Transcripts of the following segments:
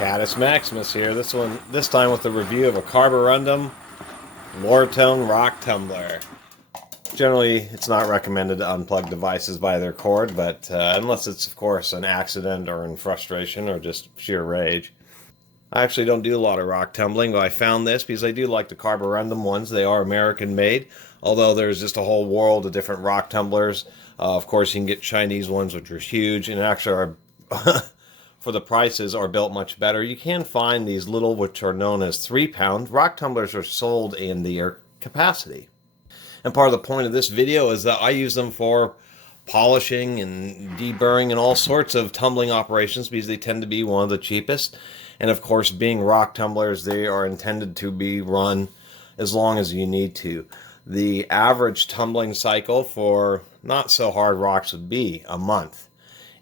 Catus Maximus here. This time with a review of a Carborundum Lortone rock tumbler. Generally, it's not recommended to unplug devices by their cord, but unless it's, of course, an accident or in frustration or just sheer rage. I actually don't do a lot of rock tumbling, but I found this because I do like the Carborundum ones. They are American-made, although there's just a whole world of different rock tumblers. Of course, you can get Chinese ones, which are huge, and actually are... for the prices are built much better. You can find these little, which are known as 3-pound. Rock tumblers are sold in their capacity. And part of the point of this video is that I use them for polishing and deburring and all sorts of tumbling operations because they tend to be one of the cheapest. And of course, being rock tumblers, they are intended to be run as long as you need to. The average tumbling cycle for not so hard rocks would be a month.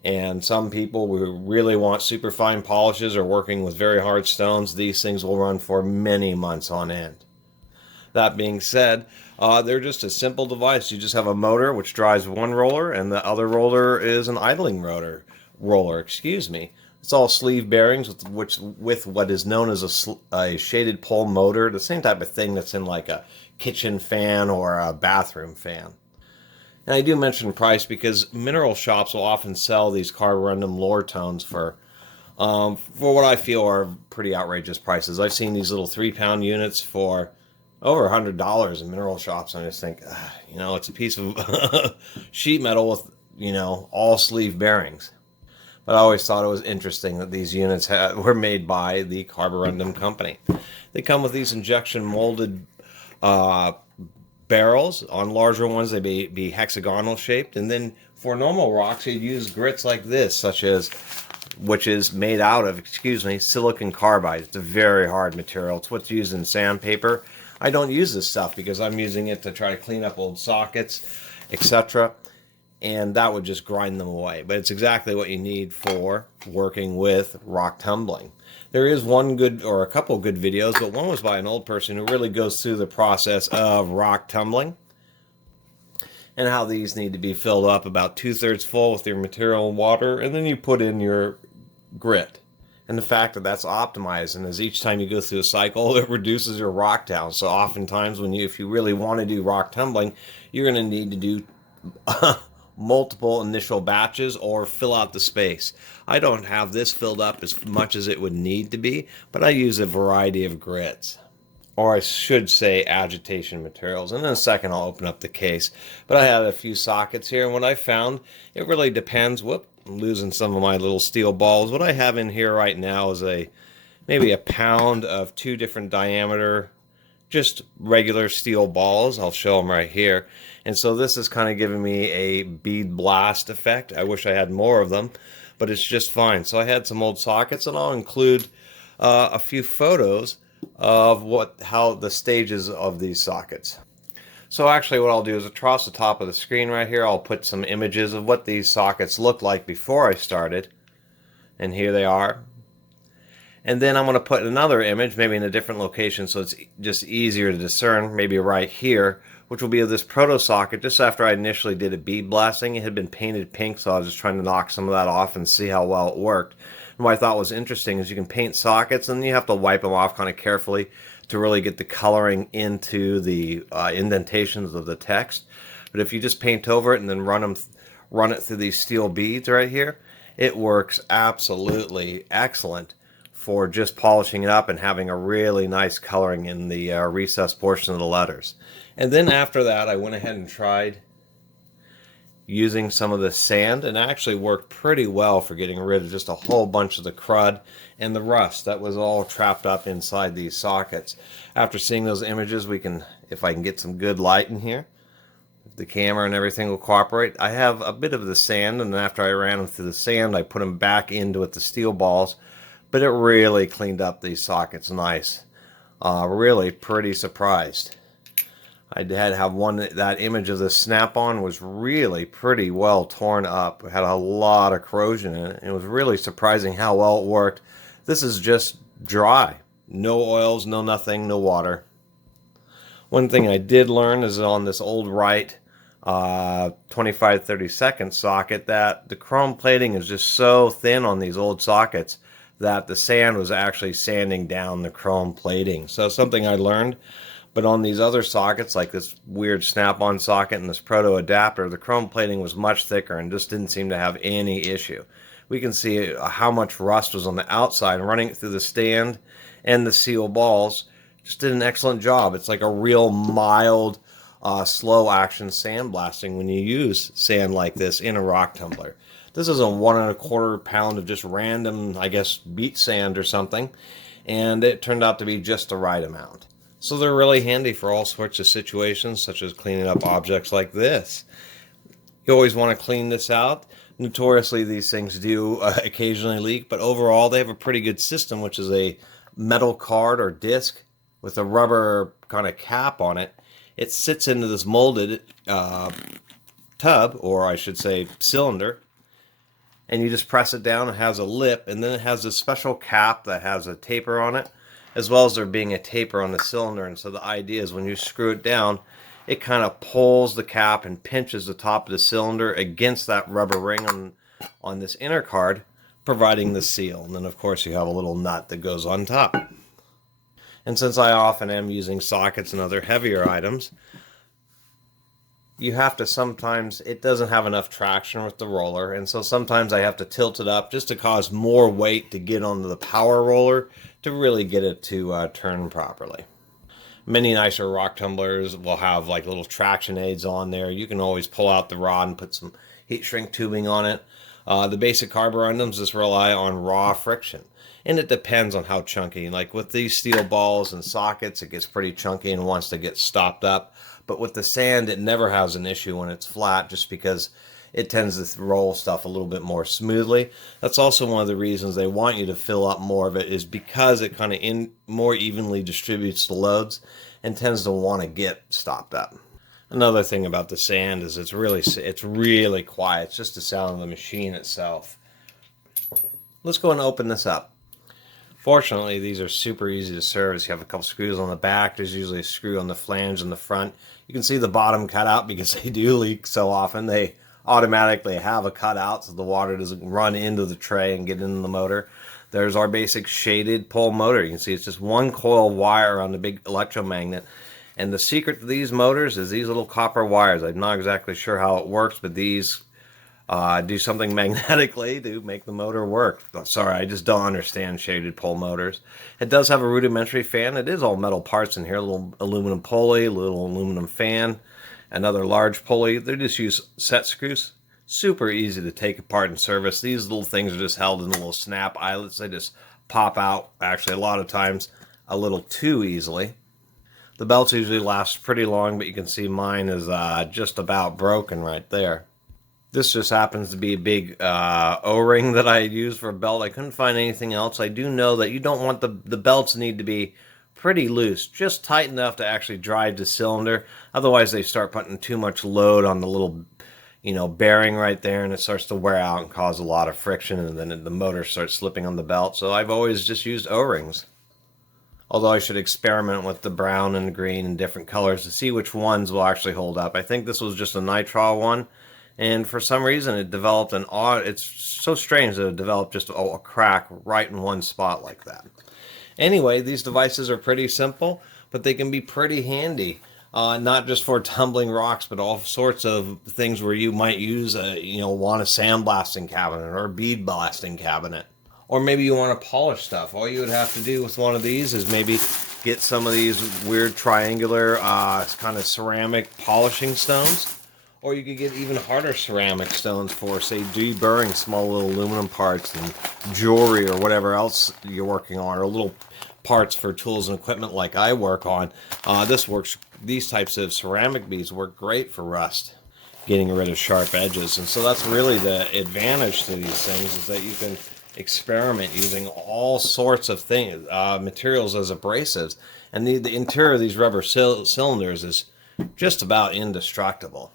And some people who really want super fine polishes or working with very hard stones, these things will run for many months on end. That being said, they're just a simple device. You just have a motor which drives one roller, and the other roller is an idling roller. It's all sleeve bearings with what is known as a shaded pole motor, the same type of thing that's in like a kitchen fan or a bathroom fan. And I do mention price because mineral shops will often sell these Carborundum Lortones for what I feel are pretty outrageous prices. I've seen these little 3-pound units for over $100 in mineral shops, and I just think, it's a piece of sheet metal with, all sleeve bearings. But I always thought it was interesting that these units were made by the Carborundum company. They come with these injection molded barrels. On larger ones, they be hexagonal shaped, and then for normal rocks, you'd use grits like this, which is made out of, silicon carbide. It's a very hard material. It's what's used in sandpaper. I don't use this stuff because I'm using it to try to clean up old sockets, etc., and that would just grind them away. But it's exactly what you need for working with rock tumbling. There is one good, or a couple good videos, but one was by an old person who really goes through the process of rock tumbling and how these need to be filled up about 2/3 full with your material and water, and then you put in your grit. And the fact that that's optimized, and as each time you go through a cycle, it reduces your rock down. So oftentimes, if you really want to do rock tumbling, you're going to need to do multiple initial batches or fill out the space. I don't have this filled up as much as it would need to be, but I use a variety of grits, or I should say agitation materials. And in a second I'll open up the case. But I had a few sockets here, and what I found, it really depends. I'm losing some of my little steel balls. What I have in here right now is maybe a pound of 2 different diameter, just regular steel balls. I'll show them right here. And so this is kind of giving me a bead blast effect. I wish I had more of them, but it's just fine. So I had some old sockets, and I'll include a few photos of how the stages of these sockets. So actually what I'll do is across the top of the screen right here, I'll put some images of what these sockets looked like before I started. And here they are. And then I'm going to put another image, maybe in a different location so it's just easier to discern, maybe right here, which will be of this proto socket just after I initially did a bead blasting. It had been painted pink, so I was just trying to knock some of that off and see how well it worked. And what I thought was interesting is you can paint sockets, and you have to wipe them off kind of carefully to really get the coloring into the indentations of the text. But if you just paint over it and then run it through these steel beads right here, it works absolutely excellent for just polishing it up and having a really nice coloring in the recessed portion of the letters. And then after that, I went ahead and tried using some of the sand, and actually worked pretty well for getting rid of just a whole bunch of the crud and the rust that was all trapped up inside these sockets. After seeing those images, if I can get some good light in here, the camera and everything will cooperate. I have a bit of the sand, and after I ran them through the sand, I put them back into with the steel balls, but it really cleaned up these sockets nice. Really pretty surprised. I had to have that image of the snap-on was really pretty well torn up. It had a lot of corrosion in it. It was really surprising how well it worked. This is just dry. No oils, no nothing, no water. One thing I did learn is on this old Wright 25-32 socket that the chrome plating is just so thin on these old sockets that the sand was actually sanding down the chrome plating. So something I learned. But on these other sockets, like this weird snap-on socket and this proto adapter, the chrome plating was much thicker and just didn't seem to have any issue. We can see how much rust was on the outside, running it through the stand and the seal balls. Just did an excellent job. It's like a real mild, slow action sandblasting when you use sand like this in a rock tumbler. This is a 1¼ pound of just random, I guess, beach sand or something, and it turned out to be just the right amount. So they're really handy for all sorts of situations, such as cleaning up objects like this. You always want to clean this out. Notoriously, these things do occasionally leak, but overall they have a pretty good system, which is a metal card or disc with a rubber kind of cap on it. It sits into this molded tub, or I should say cylinder, and you just press it down. It has a lip, and then it has a special cap that has a taper on it, as well as there being a taper on the cylinder. And so the idea is when you screw it down, it kind of pulls the cap and pinches the top of the cylinder against that rubber ring on this inner card, providing the seal. And then of course you have a little nut that goes on top. And since I often am using sockets and other heavier items, you have to sometimes, it doesn't have enough traction with the roller, and so sometimes I have to tilt it up just to cause more weight to get onto the power roller to really get it to turn properly. Many nicer rock tumblers will have like little traction aids on there. You can always pull out the rod and put some heat shrink tubing on it. The basic carborundums just rely on raw friction, and it depends on how chunky. Like with these steel balls and sockets, it gets pretty chunky and wants to get stopped up. But with the sand, it never has an issue when it's flat, just because it tends to roll stuff a little bit more smoothly. That's also one of the reasons they want you to fill up more of it, is because it kind of more evenly distributes the loads and tends to want to get stopped up. Another thing about the sand is it's really quiet. It's just the sound of the machine itself. Let's go and open this up. Fortunately, these are super easy to service. You have a couple screws on the back. There's usually a screw on the flange in the front. You can see the bottom cut out because they do leak so often. They automatically have a cutout so the water doesn't run into the tray and get into the motor. There's our basic shaded pole motor. You can see it's just one coil wire on the big electromagnet. And the secret to these motors is these little copper wires. I'm not exactly sure how it works, but these do something magnetically to make the motor work. Sorry, I just don't understand shaded pole motors. It does have a rudimentary fan. It is all metal parts in here. A little aluminum pulley, a little aluminum fan, another large pulley. They just use set screws. Super easy to take apart and service. These little things are just held in little snap eyelets. They just pop out, actually a lot of times, a little too easily. The belts usually last pretty long, but you can see mine is just about broken right there. This just happens to be a big O-ring that I use for a belt. I couldn't find anything else. I do know that you don't want the belts need to be pretty loose, just tight enough to actually drive the cylinder. Otherwise, they start putting too much load on the little, bearing right there, and it starts to wear out and cause a lot of friction, and then the motor starts slipping on the belt. So I've always just used O-rings. Although I should experiment with the brown and the green and different colors to see which ones will actually hold up. I think this was just a nitrile one. And for some reason, it developed an odd, it's so strange that it developed just a crack right in one spot like that. Anyway, these devices are pretty simple, but they can be pretty handy. Not just for tumbling rocks, but all sorts of things where you might use want a sandblasting cabinet or a bead blasting cabinet. Or maybe you want to polish stuff. All you would have to do with one of these is maybe get some of these weird triangular kind of ceramic polishing stones. Or you could get even harder ceramic stones for, say, deburring small little aluminum parts and jewelry or whatever else you're working on, or little parts for tools and equipment like I work on. These types of ceramic beads work great for rust, getting rid of sharp edges. And so that's really the advantage to these things, is that you can experiment using all sorts of things, materials as abrasives. And the interior of these rubber cylinders is just about indestructible.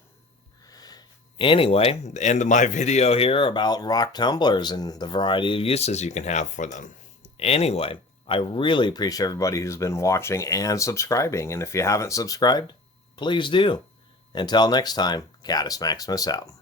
Anyway, the end of my video here about rock tumblers and the variety of uses you can have for them. Anyway, I really appreciate everybody who's been watching and subscribing. And if you haven't subscribed, please do. Until next time, Catus Maximus out.